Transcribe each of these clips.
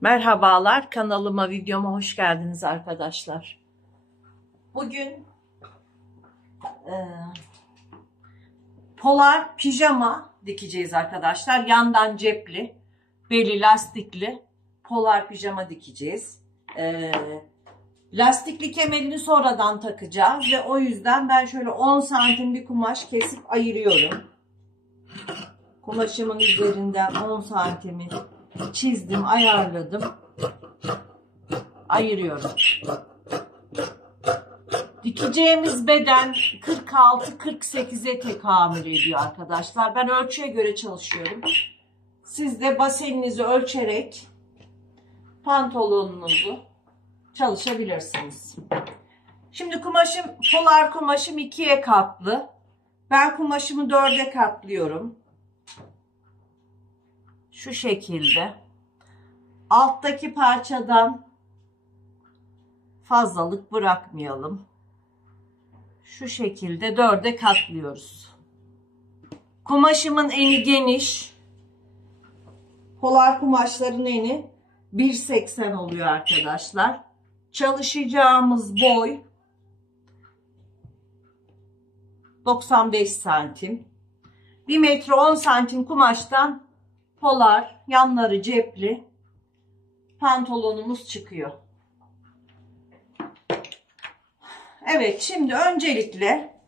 Merhabalar, kanalıma, videoma hoş geldiniz arkadaşlar. Bugün polar pijama dikeceğiz arkadaşlar. Yandan cepli, beli lastikli polar pijama dikeceğiz. Lastikli kemerini sonradan takacağız ve o yüzden ben şöyle 10 santim bir kumaş kesip ayırıyorum. Kumaşımın üzerinden 10 santimi çizdim, ayarladım. Ayırıyorum. Dikeceğimiz beden 46-48'e tekamül ediyor arkadaşlar. Ben ölçüye göre çalışıyorum. Siz de baseninizi ölçerek pantolonunuzu çalışabilirsiniz. Şimdi kumaşım, polar kumaşım 2'ye katlı. Ben kumaşımı 4'e katlıyorum. Şu şekilde. Alttaki parçadan fazlalık bırakmayalım. Şu şekilde 4'e katlıyoruz. Kumaşımın eni geniş. Polar kumaşların eni 1.80 oluyor arkadaşlar. Çalışacağımız boy 95 santim. 1 metre 10 santim kumaştan polar, yanları cepli pantolonumuz çıkıyor. Evet, şimdi öncelikle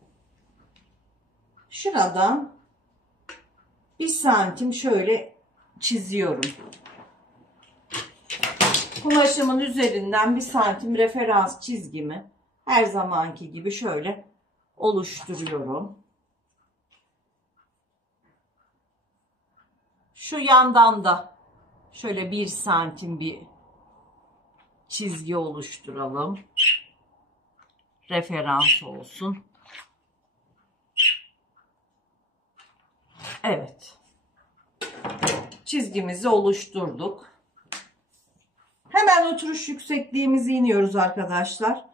şuradan 1 santim şöyle çiziyorum. Kumaşımın üzerinden 1 santim referans çizgimi her zamanki gibi şöyle oluşturuyorum. Şu yandan da şöyle 1 santim bir çizgi oluşturalım. Referans olsun. Evet. Çizgimizi oluşturduk. Hemen oturuş yüksekliğimizi iniyoruz arkadaşlar.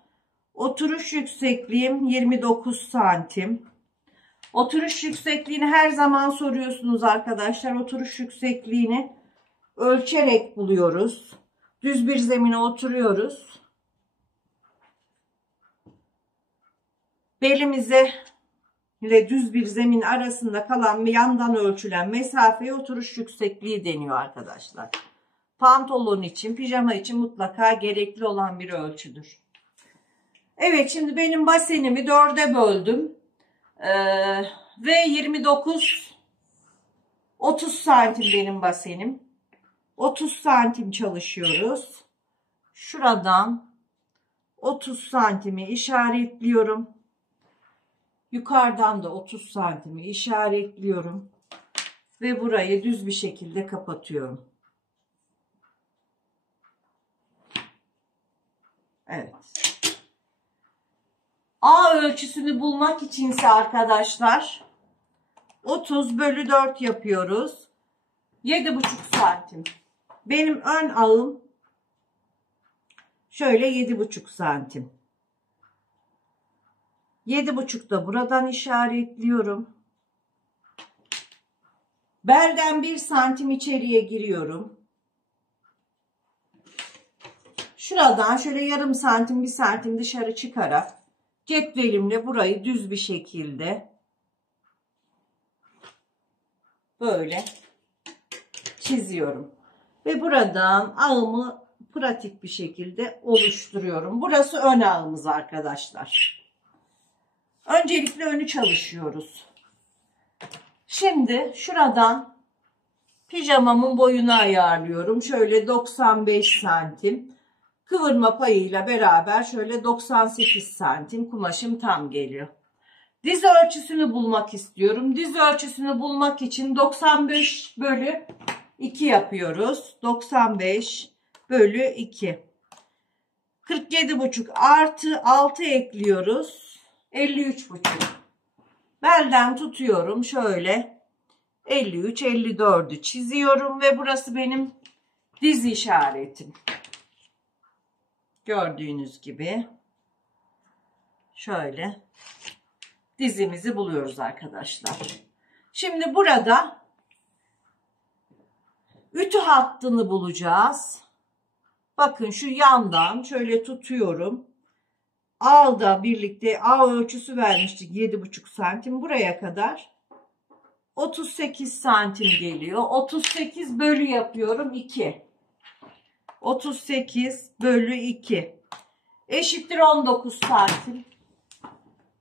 Oturuş yüksekliğim 29 santim. Oturuş yüksekliğini her zaman soruyorsunuz arkadaşlar. Oturuş yüksekliğini ölçerek buluyoruz. Düz bir zemine oturuyoruz. Belimize ile düz bir zemin arasında kalan ve yandan ölçülen mesafeye oturuş yüksekliği deniyor arkadaşlar. Pantolon için, pijama için mutlaka gerekli olan bir ölçüdür. Evet, şimdi benim basenimi 4'e böldüm. Ve 30 santim benim basenim. 30 santim çalışıyoruz. Şuradan 30 santimi işaretliyorum. Yukarıdan da 30 santimi işaretliyorum. Ve burayı düz bir şekilde kapatıyorum. Evet. A ölçüsünü bulmak içinse arkadaşlar 30 bölü 4 yapıyoruz. 7,5 santim. Benim ön ağım şöyle 7,5 santim. 7,5 da buradan işaretliyorum. Belden 1 santim içeriye giriyorum. Şuradan şöyle yarım santim 1 santim dışarı çıkarak cetvelimle burayı düz bir şekilde böyle çiziyorum. Ve buradan ağımı pratik bir şekilde oluşturuyorum. Burası ön ağımız arkadaşlar. Öncelikle önü çalışıyoruz. Şimdi şuradan pijamamın boyunu ayarlıyorum. Şöyle 95 santim. Kıvırma payıyla beraber şöyle 98 santim kumaşım tam geliyor. Diz ölçüsünü bulmak istiyorum. Diz ölçüsünü bulmak için 95 bölü 2 yapıyoruz. 95 bölü 2. 47,5 artı 6 ekliyoruz. 53,5. Belden tutuyorum. Şöyle 53, 54'ü çiziyorum ve burası benim diz işaretim. Gördüğünüz gibi şöyle dizimizi buluyoruz arkadaşlar. Şimdi burada ütü hattını bulacağız. Bakın şu yandan şöyle tutuyorum. Ağda birlikte ağ ölçüsü vermiştik 7,5 santim. Buraya kadar 38 santim geliyor. 38 bölü yapıyorum 2. 38 bölü 2 eşittir 19 santim.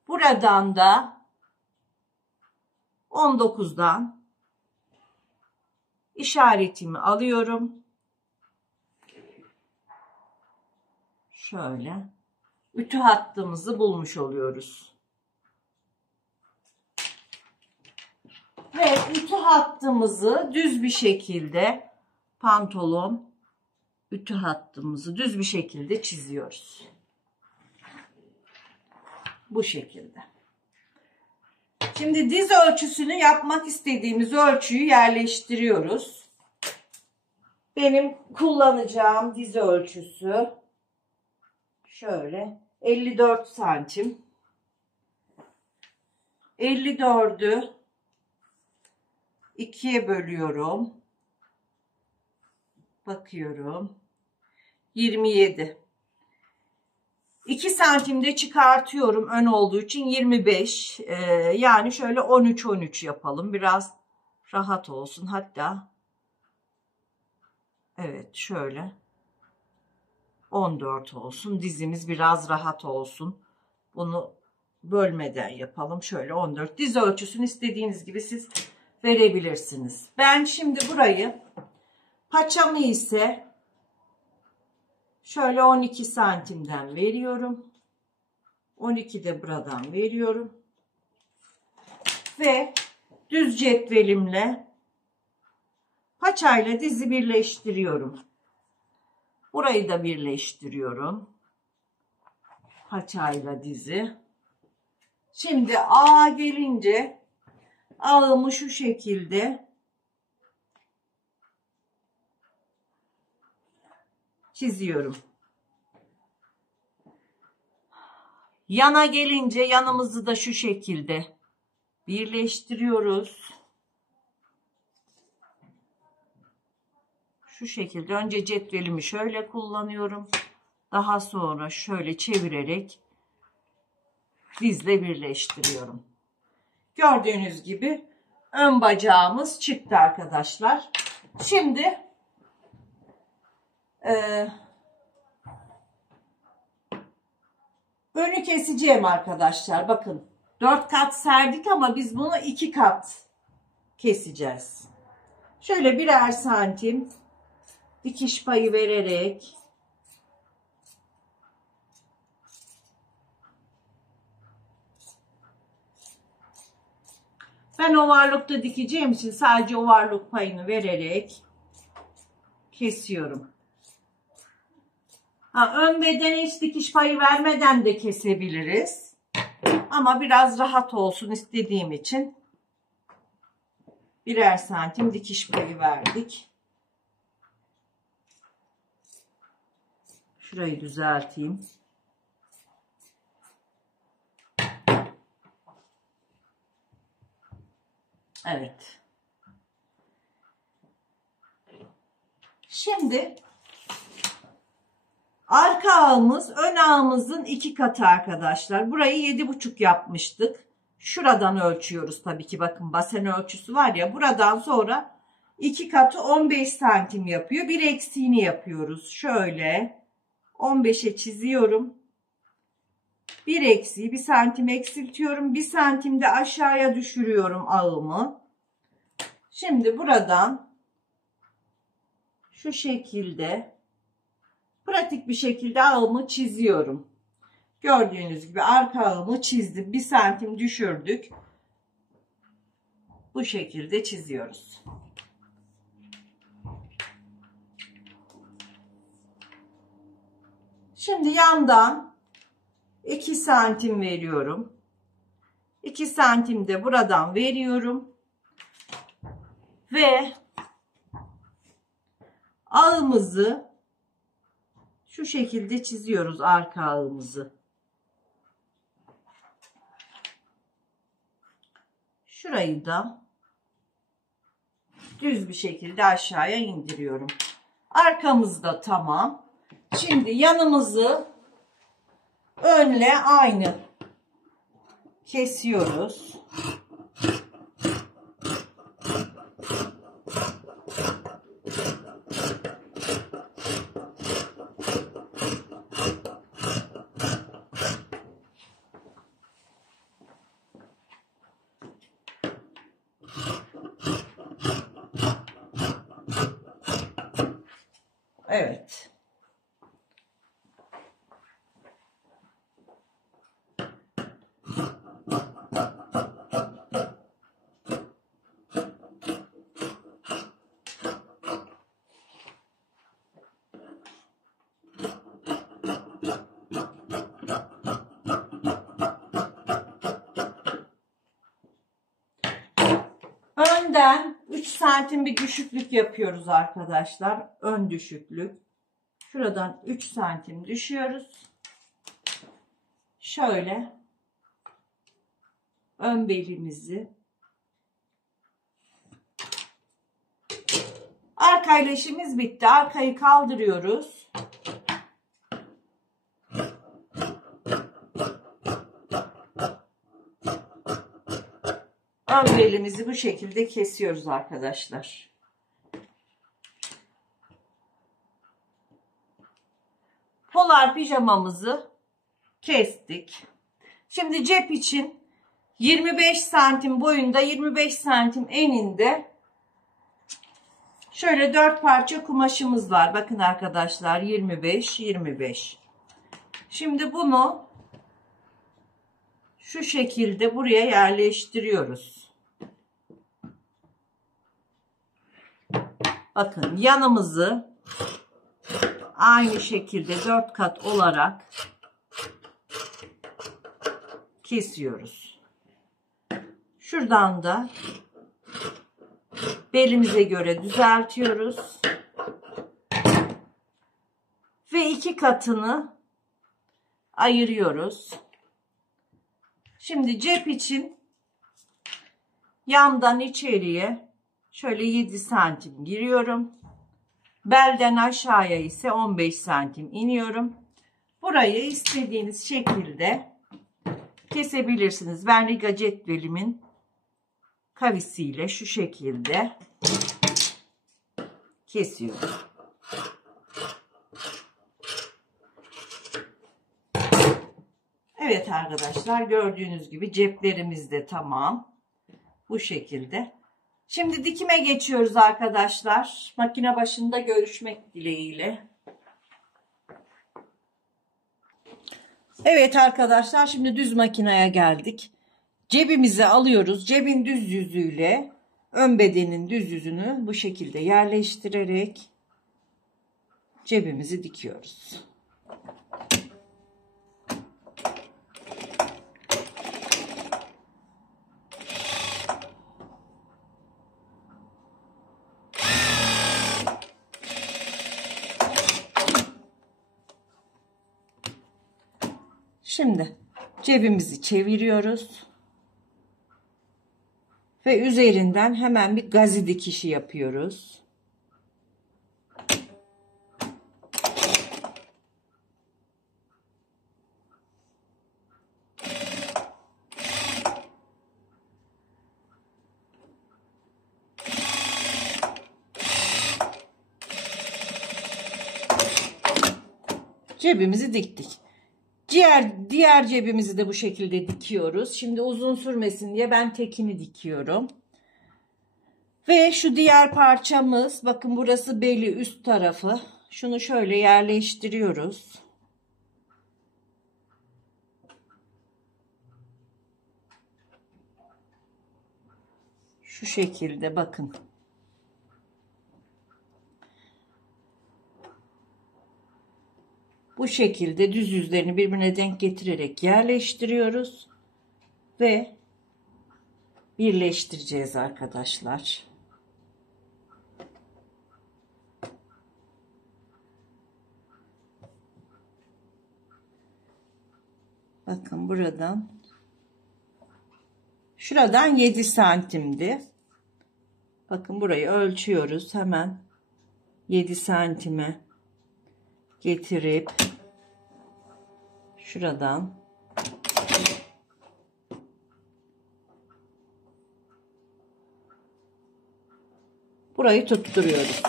Buradan da 19'dan işaretimi alıyorum. Şöyle ütü hattımızı bulmuş oluyoruz. Ve ütü hattımızı düz bir şekilde pantolon ütü hattımızı düz bir şekilde çiziyoruz. Bu şekilde. Şimdi diz ölçüsünü yapmak istediğimiz ölçüyü yerleştiriyoruz. Benim kullanacağım diz ölçüsü şöyle 54 santim. 54'ü 2'ye bölüyorum. Bakıyorum. 27. 2 santimde çıkartıyorum ön olduğu için 25. Yani şöyle 13 yapalım. Biraz rahat olsun. Hatta evet şöyle 14 olsun. Dizimiz biraz rahat olsun. Bunu bölmeden yapalım. Şöyle 14. Diz ölçüsünü istediğiniz gibi siz verebilirsiniz. Ben şimdi burayı paçamı ise şöyle 12 santimden veriyorum. 12 de buradan veriyorum. Ve düz cetvelimle paçayla dizi birleştiriyorum. Burayı da birleştiriyorum. Paçayla dizi. Şimdi ağa gelince ağımı şu şekilde çiziyorum. Yana gelince yanımızı da şu şekilde birleştiriyoruz. Şu şekilde önce cetvelimi şöyle kullanıyorum. Daha sonra şöyle çevirerek dizle birleştiriyorum. Gördüğünüz gibi ön bacağımız çıktı arkadaşlar. Şimdi önü keseceğim arkadaşlar. Bakın 4 kat serdik ama biz bunu 2 kat keseceğiz. Şöyle birer santim dikiş payı vererek ben ovarlukta dikeceğim için sadece ovarluk payını vererek kesiyorum. Ön bedene hiç dikiş payı vermeden de kesebiliriz. Ama biraz rahat olsun istediğim için birer santim dikiş payı verdik. Şurayı düzelteyim. Evet. Şimdi arka ağımız ön ağımızın 2 katı arkadaşlar. Burayı 7,5 yapmıştık. Şuradan ölçüyoruz tabii ki. Bakın basen ölçüsü var ya. Buradan sonra 2 katı 15 santim yapıyor. Bir eksiğini yapıyoruz. Şöyle 15'e çiziyorum. Bir eksiği 1 santim eksiltiyorum. 1 santim de aşağıya düşürüyorum ağımı. Şimdi buradan şu şekilde pratik bir şekilde ağımı çiziyorum. Gördüğünüz gibi arka ağımı çizdim. 1 santim düşürdük. Bu şekilde çiziyoruz. Şimdi yandan 2 santim veriyorum. 2 santim de buradan veriyorum. Ve ağımızı şu şekilde çiziyoruz, arka ağımızı. Şurayı da düz bir şekilde aşağıya indiriyorum. Arkamız da tamam. Şimdi yanımızı önle aynı kesiyoruz. Evet. Önden 3 santim bir düşüklük yapıyoruz arkadaşlar. Ön düşüklük. Şuradan 3 santim düşüyoruz. Şöyle ön belimizi, arkayla işimiz bitti. Arkayı kaldırıyoruz. Ön belimizi bu şekilde kesiyoruz arkadaşlar. Polar pijamamızı kestik. Şimdi cep için 25 santim boyunda, 25 santim eninde şöyle 4 parça kumaşımız var. Bakın arkadaşlar, 25 25. Şimdi bunu şu şekilde buraya yerleştiriyoruz. Bakın yanımızı aynı şekilde 4 kat olarak kesiyoruz. Şuradan da belimize göre düzeltiyoruz. Ve 2 katını ayırıyoruz. Şimdi cep için yandan içeriye şöyle 7 santim giriyorum. Belden aşağıya ise 15 santim iniyorum. Burayı istediğiniz şekilde kesebilirsiniz. Ben riga cetvelimin kavisiyle şu şekilde kesiyorum. Evet arkadaşlar, gördüğünüz gibi ceplerimiz de tamam. Bu şekilde. Şimdi dikime geçiyoruz arkadaşlar. Makine başında görüşmek dileğiyle. Evet arkadaşlar, şimdi düz makineye geldik. Cebimizi alıyoruz. Cebin düz yüzüyle ön bedenin düz yüzünü bu şekilde yerleştirerek cebimizi dikiyoruz. Şimdi cebimizi çeviriyoruz. Ve üzerinden hemen bir gazi dikişi yapıyoruz. Cebimizi diktik. Diğer cebimizi de bu şekilde dikiyoruz. Şimdi uzun sürmesin diye ben tekini dikiyorum. Ve şu diğer parçamız, bakın burası beli üst tarafı. Şunu şöyle yerleştiriyoruz. Şu şekilde bakın. Bu şekilde düz yüzlerini birbirine denk getirerek yerleştiriyoruz ve birleştireceğiz arkadaşlar. Bakın şuradan 7 santimdi. Bakın burayı ölçüyoruz, hemen 7 santime getirip şuradan burayı tutturuyoruz.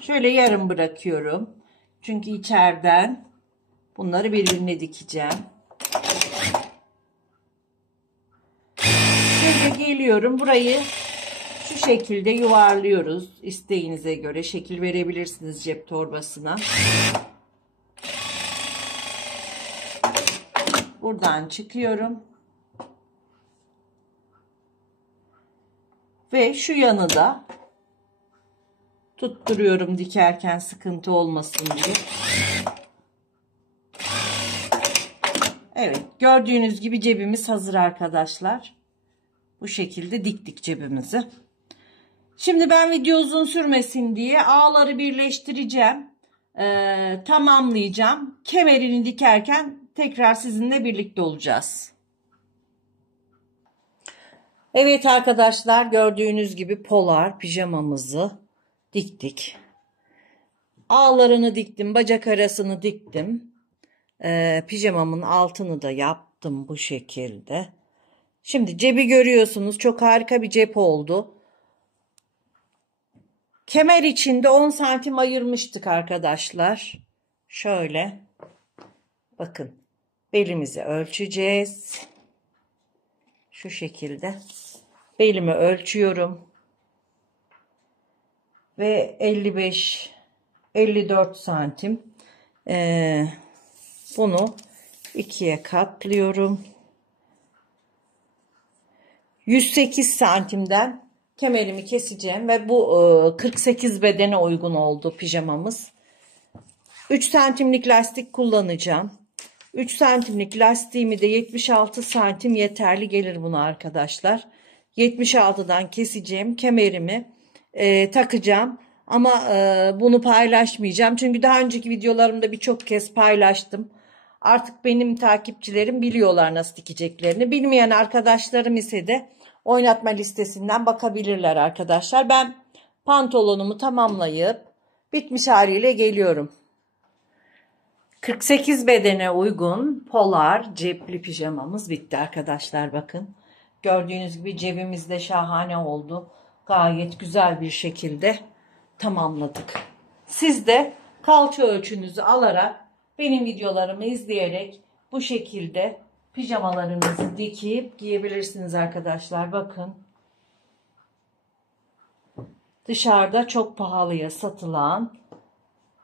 Şöyle yarım bırakıyorum. Çünkü içeriden bunları birbirine dikeceğim. Şöyle geliyorum. Burayı şu şekilde yuvarlıyoruz. İsteğinize göre şekil verebilirsiniz cep torbasına. Buradan çıkıyorum. Ve şu yanı da tutturuyorum dikerken sıkıntı olmasın diye. Evet, gördüğünüz gibi cebimiz hazır arkadaşlar. Bu şekilde diktik cebimizi. Şimdi ben video uzun sürmesin diye ağları birleştireceğim. Tamamlayacağım. Kemerini dikerken tekrar sizinle birlikte olacağız. Evet arkadaşlar, gördüğünüz gibi polar pijamamızı diktik. Ağlarını diktim, bacak arasını diktim. Pijamamın altını da yaptım bu şekilde. Şimdi cebi görüyorsunuz, çok harika bir cep oldu. Kemer içinde 10 santim ayırmıştık arkadaşlar. Şöyle bakın, belimizi ölçeceğiz. Şu şekilde belimi ölçüyorum ve 55-54 santim bunu ikiye katlıyorum. 108 santimden kemerimi keseceğim ve bu 48 bedene uygun oldu pijamamız. 3 santimlik lastik kullanacağım. 3 santimlik lastiğimi de 76 santim yeterli gelir buna arkadaşlar. 76'dan keseceğim, kemerimi takacağım. Ama bunu paylaşmayacağım. Çünkü daha önceki videolarımda birçok kez paylaştım. Artık benim takipçilerim biliyorlar nasıl dikeceklerini. Bilmeyen arkadaşlarım ise de oynatma listesinden bakabilirler arkadaşlar. Ben pantolonumu tamamlayıp bitmiş haliyle geliyorum. 48 bedene uygun polar cepli pijamamız bitti arkadaşlar, bakın. Gördüğünüz gibi cebimiz de şahane oldu. Gayet güzel bir şekilde tamamladık. Siz de kalça ölçünüzü alarak benim videolarımı izleyerek bu şekilde pijamalarınızı dikip giyebilirsiniz arkadaşlar. Bakın. Dışarıda çok pahalıya satılan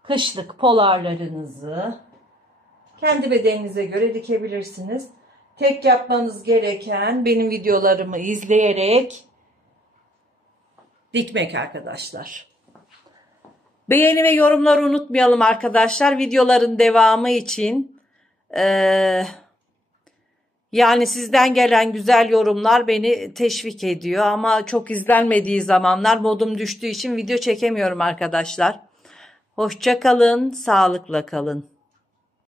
kışlık polarlarınızı kendi bedeninize göre dikebilirsiniz. Tek yapmanız gereken benim videolarımı izleyerek dikmek arkadaşlar. Beğeni ve yorumları unutmayalım arkadaşlar. Videoların devamı için yani sizden gelen güzel yorumlar beni teşvik ediyor. Ama çok izlenmediği zamanlar modum düştüğü için video çekemiyorum arkadaşlar. Hoşça kalın, sağlıkla kalın.